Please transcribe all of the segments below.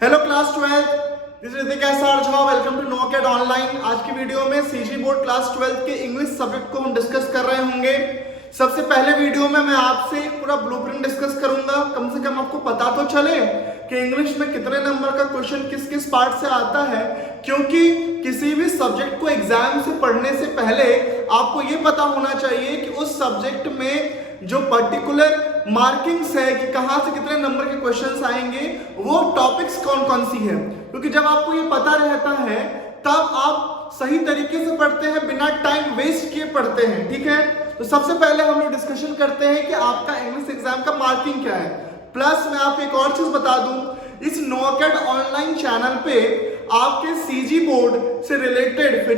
Hello class 12, this is Ritik SR Jha. Welcome to no acad online. आज की video में CG board class 12 के English subject को हम डिस्कस कर रहे होंगे। सबसे पहले वीडियो में मैं आपसे पूरा ब्लूप्रिंट डिस्कस करूंगा। कम से कम आपको पता तो चले कि इंग्लिश में कितने नंबर का क्वेश्चन किस किस पार्ट से आता है, क्योंकि किसी भी सब्जेक्ट को एग्जाम से पढ़ने से पहले आपको ये पता होना चाहिए कि उस सब्जेक्ट में जो पर्टिकुलर मार्किंग्स है कि कहां से कितने नंबर के क्वेश्चंस आएंगे, वो टॉपिक्स कौन कौन सी है। क्योंकि जब आपको ये पता रहता है तब आप सही तरीके से पढ़ते हैं, बिना टाइम वेस्ट किए पढ़ते हैं। ठीक है, तो सबसे पहले हम लोग डिस्कशन करते हैं कि आपका इंग्लिश एग्जाम का मार्किंग क्या है। प्लस मैं आपको एक और चीज बता दूं, इस नो अकेड ऑनलाइन चैनल पे आपके सीजी बोर्ड से related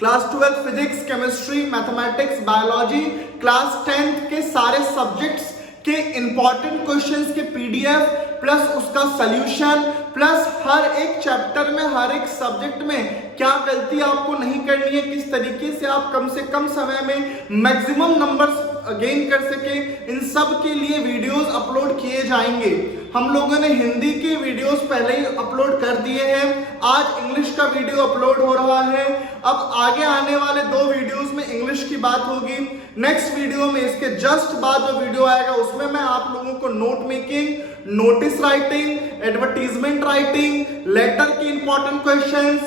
class 12 physics, chemistry, mathematics, biology, class 10 के सारे सब्जेक्ट्स के इंपॉर्टेंट क्वेश्चंस के पीडीएफ प्लस उसका सॉल्यूशन प्लस हर एक चैप्टर में, हर एक सब्जेक्ट में क्या गलती आपको नहीं करनी है, किस तरीके से आप कम से कम समय में मैक्सिमम नंबर्स गेन कर सके, इन सब के लिए वीडियोस अपलोड किए जाएंगे। हम लोगों ने हिंदी के वीडियोस पहले ही अपलोड कर दिए हैं, आज इंग्लिश का वीडियो अपलोड हो रहा है। अब आगे आने वाले 2 वीडियोस में इंग्लिश की बात होगी। नेक्स्ट वीडियो में इसके जस्ट बाद जो वीडियो आएगा उसमें मैं आप लोगों को note making, notice writing, advertisement writing, letter के इंपॉर्टेंट क्वेश्चंस,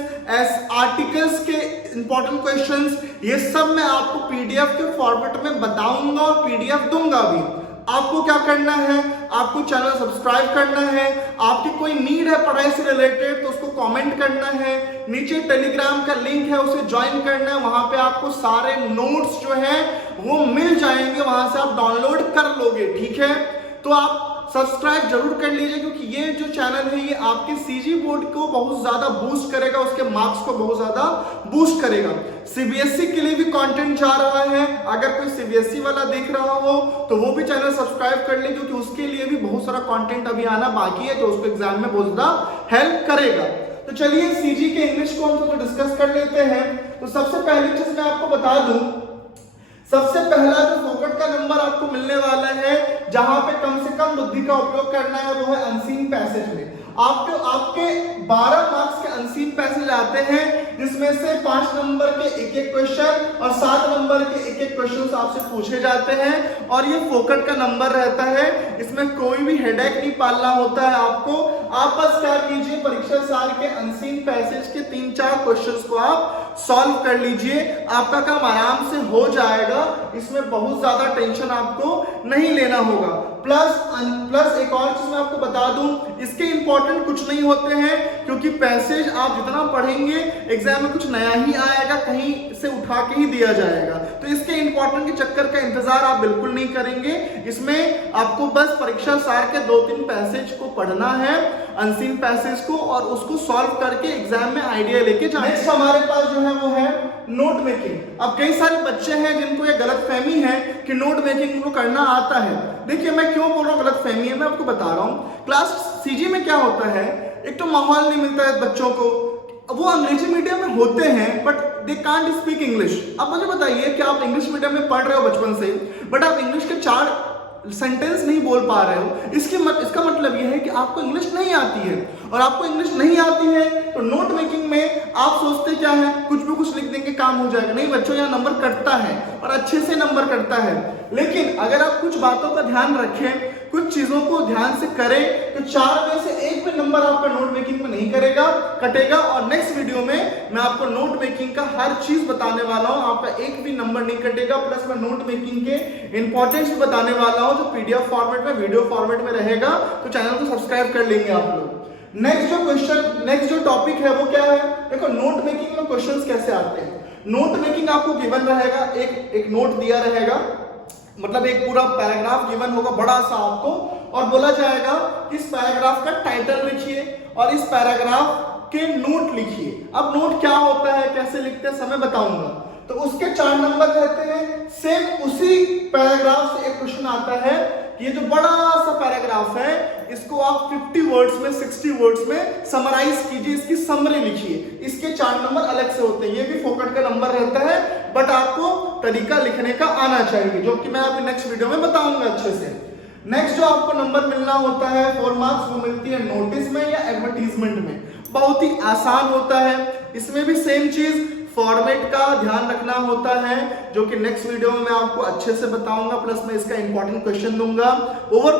आर्टिकल्स के इंपॉर्टेंट क्वेश्चंस, ये सब मैं आपको पीडीएफ के फॉर्मेट में बताऊंगा और पीडीएफ दूंगा भी। आपको क्या करना है, आपको चैनल सब्सक्राइब करना है। आपकी कोई नीड है पढ़ाई से रिलेटेड तो उसको कमेंट करना है। नीचे टेलीग्राम का लिंक है, उसे ज्वाइन करना है। वहां पे आपको सारे नोट्स जो है वो मिल जाएंगे, वहां से आप डाउनलोड कर लोगे। ठीक है, तो आप सब्सक्राइब जरूर कर लीजिए, क्योंकि ये जो चैनल है ये आपके सीजी बोर्ड को बहुत ज्यादा बूस्ट करेगा, उसके मार्क्स को बहुत ज्यादा बूस्ट करेगा। सीबीएसई के लिए भी कंटेंट जा रहा है, अगर कोई सीबीएसई वाला देख रहा हो तो वो भी चैनल सब्सक्राइब कर ले, क्योंकि उसके लिए भी बहुत सारा कंटेंट अभी आना बाकी है, तो उसको एग्जाम में बहुत ज्यादा हेल्प करेगा। तो चलिए सीजी के इंग्लिश को हम तो डिस्कस कर लेते हैं। तो सबसे पहली चीज मैं आपको बता दूं, सबसे पहला जो फोकट का नंबर आपको मिलने वाला है, जहां पे कम से कम बुद्धि का उपयोग करना है, वो है अनसीन पैसेज में। आपके 12 मार्क्स के अनसीन पैसेज आते हैं, जिसमें से 5 नंबर के एक क्वेश्चन और 7 नंबर के एक क्वेश्चन आपसे पूछे जाते हैं। और ये फोकट का नंबर रहता है, इसमें कोई भी हेडेक नहीं पालना होता है आपको। आप बस क्या कीजिए, परीक्षा साल के अनसीन पैसेज के 3-4 क्वेश्चंस को आप सॉल्व कर लीजिए, आपका काम आराम से हो जाएगा। इसमें बहुत ज्यादा टेंशन आपको नहीं लेना होगा। प्लस एक और चीज मैं आपको बता दूं, इसके इंपॉर्टेंट कुछ नहीं होते हैं, क्योंकि पैसेज आप जितना पढ़ेंगे एग्जाम में कुछ नया ही आएगा, कहीं से उठा के ही दिया जाएगा। तो इसके इंपॉर्टेंट के चक्कर का इंतजार आप बिल्कुल नहीं करेंगे। इसमें आपको बस परीक्षा सार के 2-3 पैसेज को पढ़ना है, अनसीन पैसेज को, और उसको सॉल्व करके एग्जाम में आइडिया लेके जाना। नेक्स्ट हमारे पास जो है वो है नोट मेकिंग। अब कई सारे बच्चे हैं जिनको ये गलतफहमी है कि नोट मेकिंग उनको करना आता है। देखिए मैं क्यों बोल रहा हूँ गलतफहमी है, मैं आपको बता रहा हूँ। क्लास सीजी में क्या होता है, एक तो माहौल नहीं मिलता है बच्चों को, वो अंग्रेजी मीडियम में होते हैं but they can't speak English. अब मुझे बताइए कि आप इंग्लिश मीडियम में पढ़ रहे हो बचपन से, बट आप इंग्लिश के 4 सेंटेंस नहीं बोल पा रहे हो, इसका मतलब यह है कि आपको इंग्लिश नहीं आती है। और आपको इंग्लिश नहीं आती है तो नोट मेकिंग में आप सोचते क्या है, कुछ भी कुछ लिख देंगे काम हो जाएगा। नहीं बच्चों, यहाँ नंबर कटता है और अच्छे से नंबर कटता है। लेकिन अगर आप कुछ बातों का ध्यान रखें, कुछ चीजों को ध्यान से करें, तो 4 में से 1 भी नंबर आपका नोट मेकिंग में नहीं कटेगा। और नेक्स्ट वीडियो में मैं आपको नोट मेकिंग का हर चीज बताने वाला हूं, आपका 1 भी नंबर नहीं कटेगा। प्लस मैं नोट मेकिंग के इंपॉर्टेंस भी बताने वाला हूं, जो पीडीएफ फॉर्मेट में, वीडियो फॉर्मेट में रहेगा। तो चैनल को सब्सक्राइब कर लेंगे आप लोग। नेक्स्ट जो टॉपिक है वो क्या है, देखो नोट मेकिंग में क्वेश्चंस कैसे आते हैं। नोट मेकिंग आपको गिवन रहेगा, एक नोट दिया रहेगा, मतलब एक पूरा पैराग्राफ गिवन होगा बड़ा सा आपको, और बोला जाएगा इस पैराग्राफ का टाइटल लिखिए और इस पैराग्राफ के नोट लिखिए। अब नोट क्या होता है, कैसे लिखते हैं, समय बताऊंगा। तो उसके 4 नंबर रहते हैं। सेम उसी पैराग्राफ से एक क्वेश्चन आता है, ये जो बड़ा सा पैराग्राफ है इसको आप 50 वर्ड्स में, 60 वर्ड्स में समराइज कीजिए, इसकी समरी लिखिए। इसके 4 नंबर अलग से होते हैं, ये भी फोकट का नंबर रहता है, बट आपको तरीका लिखने का आना चाहिए, जो कि मैं आपको नेक्स्ट वीडियो में बताऊंगा अच्छे से। नेक्स्ट जो आपको नंबर मिलना होता है 4 मार्क्स, वो मिलती है नोटिस में या एडवर्टीजमेंट में। बहुत ही आसान होता है। इसमें भी सेम चीज, फॉर्मेट का ध्यान रखना होता है, जो कि नेक्स्ट वीडियो में मैं आपको अच्छे से बताऊंगा, प्लस मैं इसका इंपॉर्टेंट क्वेश्चन दूंगा। ओवर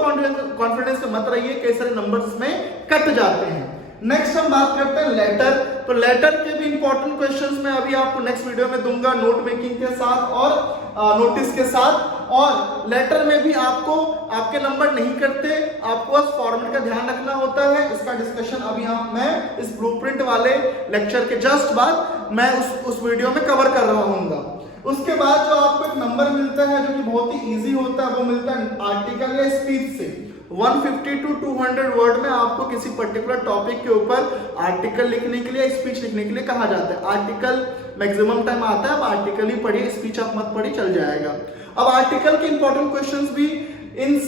कॉन्फिडेंस में मत रहिए, कई सारे नंबर्स इसमें कट जाते हैं। नेक्स्ट हम बात करते हैं लेटर। तो लेटर के भी इंपॉर्टेंट क्वेश्चंस मैं अभी आपको नेक्स्ट वीडियो में दूंगा, नोट मेकिंग के साथ और नोटिस के साथ। और लेटर में भी आपको आपके नंबर नहीं कटते, आपको बस फॉर्मेट का ध्यान रखना होता है। इसका डिस्कशन अभी मैं इस ब्लूप्रिंट वाले लेक्चर के जस्ट बाद मैं उस वीडियो में कवर कर रहा हूँगा। उसके बाद जो आपको एक नंबर मिलता है जो कि बहुत ही इजी होता है, वो मिलता है आर्टिकल या स्पीच से। 150 to 200 वर्ड में आपको किसी पर्टिकुलर टॉपिक के ऊपर आर्टिकल लिखने के लिए, स्पीच लिखने के लिए कहा जाता है। आर्टिकल मैक्सिमम टाइम आता है, अब आर्टिकल ही पढ़िए, स्पीच आप मत पढ़िए, चल जाएगा। अब आर्टिकल के इंपॉर्टेंट क्वेश्चंस भी इन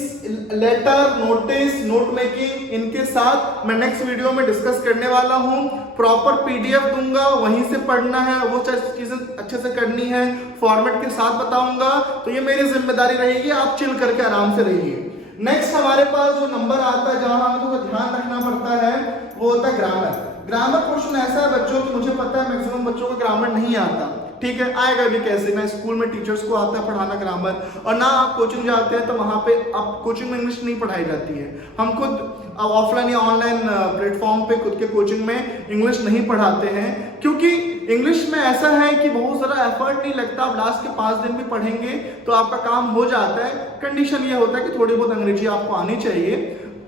लेटर, नोटिस, नोट मेकिंग, इनके साथ मैं नेक्स्ट वीडियो में डिस्कस करने वाला हूं। प्रॉपर पीडीएफ दूंगा, वहीं से पढ़ना है, वो चीजें अच्छे से करनी है, फॉर्मेट के साथ बताऊंगा। तो ये मेरी जिम्मेदारी रहेगी, आप चिल करके आराम से रहिए। नेक्स्ट हमारे पास जो नंबर आता है, जहां हमें थोड़ा ध्यान रखना पड़ता है, वो होता है ग्रामर। ग्रामर पोर्शन ऐसा है बच्चों की, मुझे पता है मैक्सिमम बच्चों को ग्रामर नहीं आता, ठीक है, आएगा भी कैसे। ना स्कूल में टीचर्स को आता है पढ़ाना ग्रामर, और ना आप कोचिंग जाते हैं तो वहां पे आप कोचिंग में इंग्लिश नहीं पढ़ाई जाती है। हम खुद ऑफलाइन या ऑनलाइन प्लेटफॉर्म पे खुद के कोचिंग में इंग्लिश नहीं पढ़ाते हैं, क्योंकि इंग्लिश में ऐसा है कि बहुत सारा एफर्ट नहीं लगता। आप लास्ट के 5 दिन भी पढ़ेंगे तो आपका काम हो जाता है। कंडीशन ये होता है कि थोड़ी बहुत अंग्रेजी आपको आनी चाहिए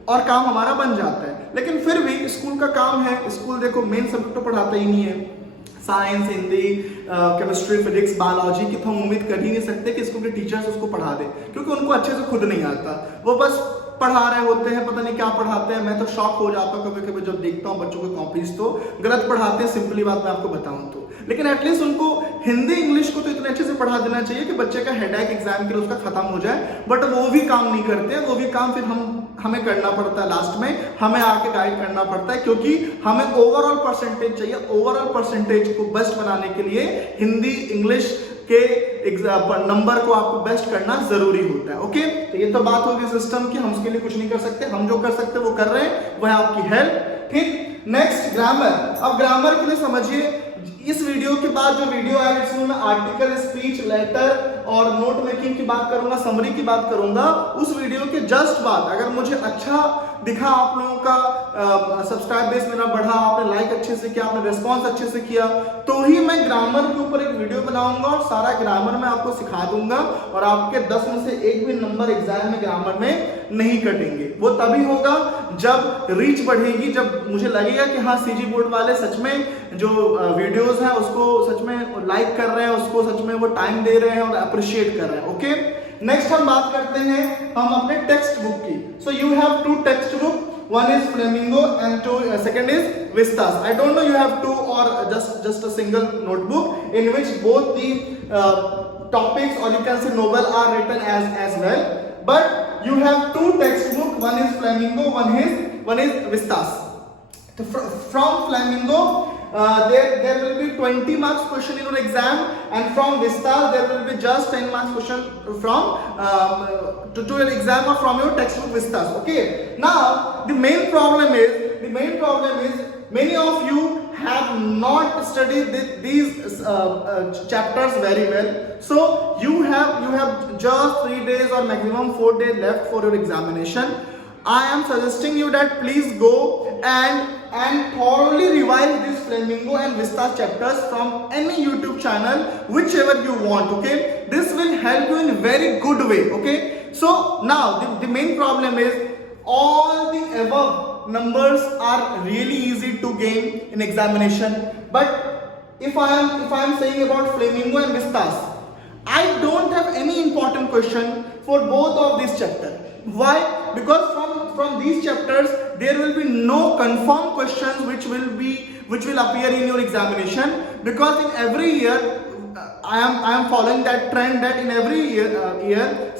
और काम हमारा बन जाता है। लेकिन फिर भी स्कूल का काम है, स्कूल देखो मेन सब्जेक्ट तो पढ़ाता ही नहीं है। Science, Hindi, chemistry, physics, biology की तो हम उम्मीद कर ही नहीं सकते कि स्कूल के टीचर्स उसको पढ़ा दें, क्योंकि उनको अच्छे से खुद नहीं आता। वो बस पढ़ा रहे होते हैं, पता नहीं क्या पढ़ाते हैं। मैं तो शॉक हो जाता हूँ कभी कभी जब देखता हूँ बच्चों को कॉपीज तो गलत पढ़ाते हैं, सिंपली बात मैं आपको बताऊं तो। लेकिन एटलीस्ट उनको हिंदी इंग्लिश को तो इतने अच्छे से पढ़ा देना चाहिए कि बच्चे का हेडेक एग्जाम के लिए उसका खत्म हो जाए। बट वो भी काम नहीं करते, वो भी काम फिर हमें करना पड़ता है, लास्ट में हमें आके गाइड करना पड़ता है, क्योंकि हमें ओवरऑल परसेंटेज चाहिए। ओवरऑल परसेंटेज को बेस्ट बनाने के लिए हिंदी इंग्लिश के नंबर को आपको बेस्ट करना जरूरी होता है। ओके, तो ये तो बात होगी सिस्टम की, हम उसके लिए कुछ नहीं कर सकते। हम जो कर सकते वो कर रहे हैं, वह आपकी हेल्प। ठीक, नेक्स्ट ग्रामर। अब ग्रामर के लिए समझिए, इस वीडियो के बाद जो वीडियो आएगा इसमें मैं आर्टिकल, स्पीच, लेटर और नोट मेकिंग की बात करूंगा, समरी की बात करूंगा। उस वीडियो के जस्ट बाद अगर मुझे अच्छा दिखा, आप लोगों का सब्सक्राइब बेस मेरा बढ़ा, आपने लाइक अच्छे से किया, आपने रिस्पॉन्स अच्छे से किया, तो ही मैं ग्रामर के ऊपर एक वीडियो बनाऊंगा और सारा ग्रामर मैं आपको सिखा दूंगा। और आपके 10 में से एक भी नंबर एग्जाम में ग्रामर में नहीं कटेंगे। वो तभी होगा जब रीच बढ़ेगी, जब मुझे लगेगा कि हाँ सीजी बोर्ड वाले सच में जो वीडियोस हैं उसको सच में लाइक कर रहे हैं, उसको सच में वो टाइम दे रहे हैं और अप्रिशिएट कर रहे हैं। ओके, नेक्स्ट हम बात करते हैं हम अपने टेक्स्ट बुक की। So you have 2 text book, one is Flamingo and second is Vistas. I don't know you have 2 or just a single notebook in which both the topics or you can say novel are written as well, but you have 2 textbook, one is Flamingo, one is Vistas. So from Flamingo there will be 20 marks question in your exam, and from Vistas there will be just 10 marks question from to your exam or from your textbook Vistas. Okay, now the main problem is many of you have not studied these chapters very well. So you have just 3 days or maximum 4 days left for your examination. I am suggesting you that please go and thoroughly revise this Flamingo and Vista chapters from any YouTube channel, whichever you want. Okay, this will help you in a very good way. Okay, so now the main problem is all the above numbers are really easy to gain in examination, but if I am saying about Flamingo and Vistas, I don't have any important question for both of these chapters. Why? Because from these chapters there will be no confirmed questions which will appear in your examination, because in every year I am following that trend that in every year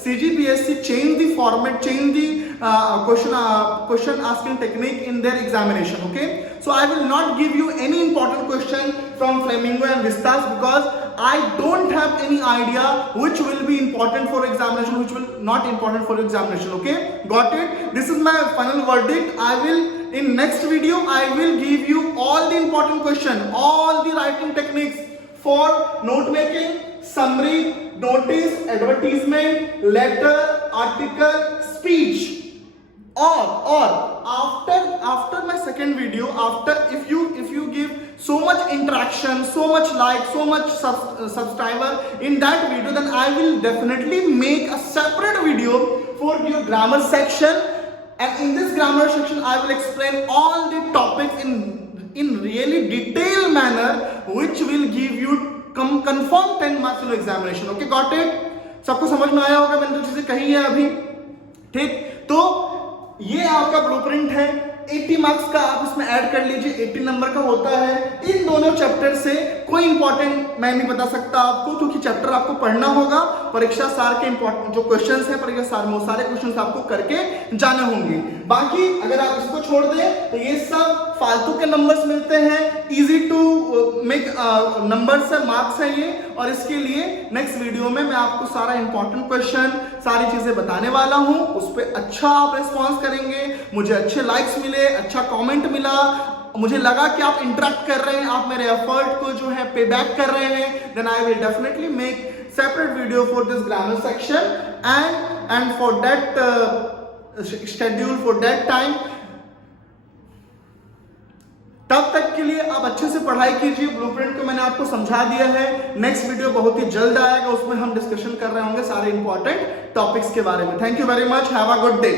CGPSC change the format, change the question asking technique in their examination. Okay, so I will not give you any important question from Flamingo and Vistas because I don't have any idea which will be important for examination, which will not important for examination. Okay, got it? This is my final verdict. I will in next video I will give you all the important question, all the writing techniques for note making, summary, notice, advertisement, letter, article, speech. Or after my second video, after if you give so much interaction, so much like, so much subscriber in that video, then I will definitely make a separate video for your grammar section, and in this grammar section I will explain all the topics in really detailed manner, which will give you confirm 10 marks in examination. Okay, got it? सबको समझ में आया होगा मैंने जो चीजें कही है अभी, ठीक? तो ये आपका ब्लूप्रिंट है, 80 मार्क्स का आप इसमें ऐड कर लीजिए, 80 नंबर का होता है। इन दोनों चैप्टर से कोई इंपॉर्टेंट मैं नहीं बता सकता आपको, क्योंकि चैप्टर आपको पढ़ना होगा। परीक्षा सार के इंपॉर्टेंट जो क्वेश्चंस हैं परीक्षा सार में, वो सारे क्वेश्चंस आपको करके जाने होंगे। बाकी अगर आप इसको छोड़ दें तो ये सब फालतू के नंबर्स मिलते हैं, इजी टू मेक नंबर्स है, मार्क्स है ये। और इसके लिए नेक्स्ट वीडियो में मैं आपको सारा इंपॉर्टेंट क्वेश्चन, सारी चीजें बताने वाला हूं। उस पर अच्छा आप रिस्पॉन्स करेंगे, मुझे अच्छे लाइक्स मिले, अच्छा कमेंट मिला, मुझे लगा कि आप इंटरेक्ट कर रहे हैं, आप मेरे एफर्ट को जो है पे बैक कर रहे हैं, then I will definitely make separate video for this grammar section and for that schedule for that time. तब तक के लिए आप अच्छे से पढ़ाई कीजिए। ब्लूप्रिंट को मैंने आपको समझा दिया है। नेक्स्ट वीडियो बहुत ही जल्द आएगा, उसमें हम डिस्कशन कर रहे होंगे सारे इंपॉर्टेंट टॉपिक्स के बारे में। Thank you very much, have a good day.